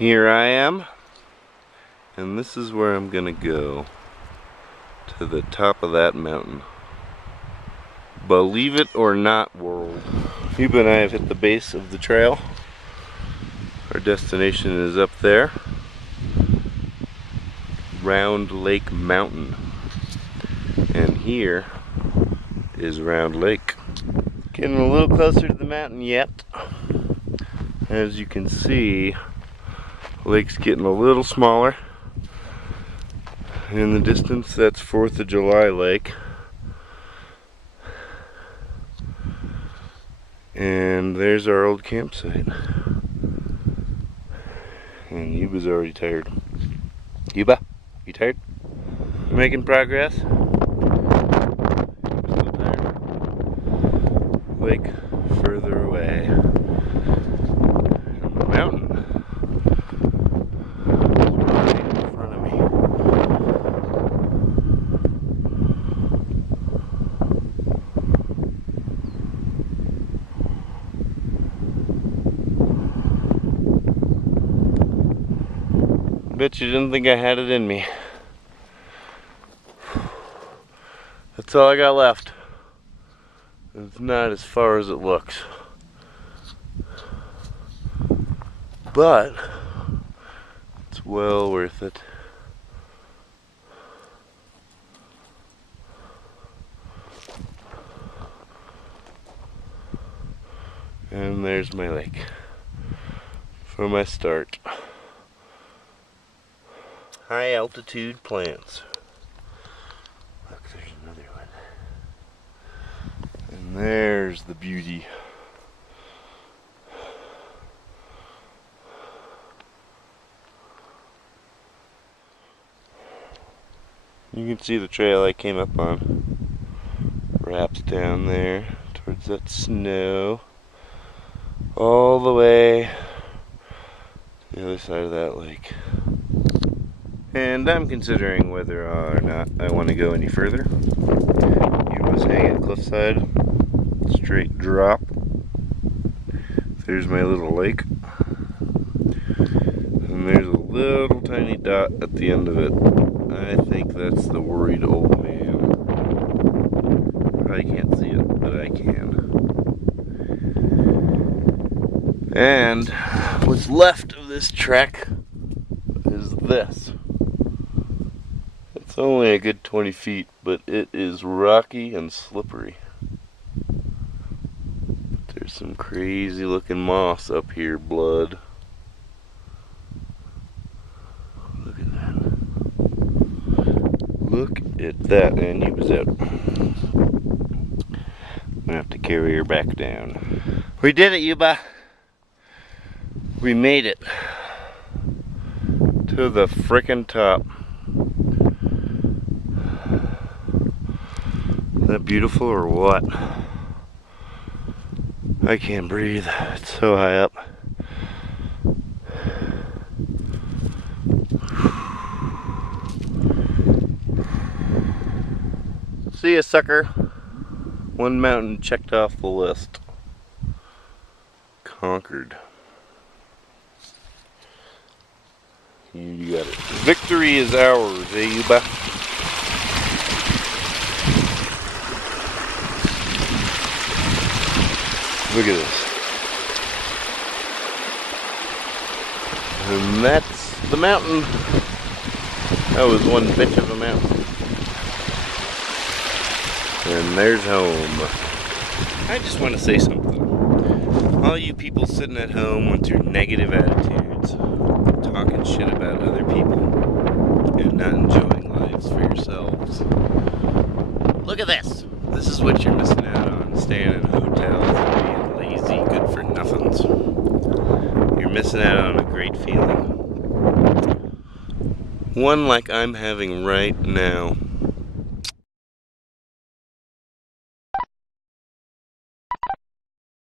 Here I am, and this is where I'm gonna go, to the top of that mountain. Believe it or not, world, Yuba and I have hit the base of the trail. Our destination is up there, Round Lake Mountain, and here is Round Lake. Getting a little closer to the mountain yet. As you can see, the lake's getting a little smaller. In the distance, that's 4th of July Lake. And there's our old campsite. And Yuba's already tired. Yuba, you tired? Making progress? Still tired? Lake further away. And the mountain right in front of me. Bet you didn't think I had it in me. That's all I got left. It's not as far as it looks. But it's well worth it. And there's my lake for my start. High altitude plants. Look, there's another one. And there's the beauty. You can see the trail I came up on. Wraps down there towards that snow. All the way to the other side of that lake. And I'm considering whether or not I want to go any further. You was hanging at cliffside, straight drop. There's my little lake. And there's a little tiny dot at the end of it. I think that's the worried old man. I can't see it, but I can. And what's left of this trek is this. It's only a good 20 feet, but it is rocky and slippery. There's some crazy looking moss up here, blood. Look at that. Look at that, and Yuba's out. I'm gonna have to carry her back down. We did it, Yuba. We made it to the frickin' top. Is that beautiful or what? I can't breathe. It's so high up. See ya, sucker. One mountain checked off the list. Conquered. You got it. Victory is ours, eh, Yuba? Look at this. And that's the mountain. That was one bitch of a mountain. And there's home. I just want to say something. All you people sitting at home with your negative attitudes, talking shit about other people, and not enjoying lives for yourselves. Look at this. This is what you're missing out on, staying in hotels and being lazy, good for nothings. You're missing out on a great feeling. One like I'm having right now.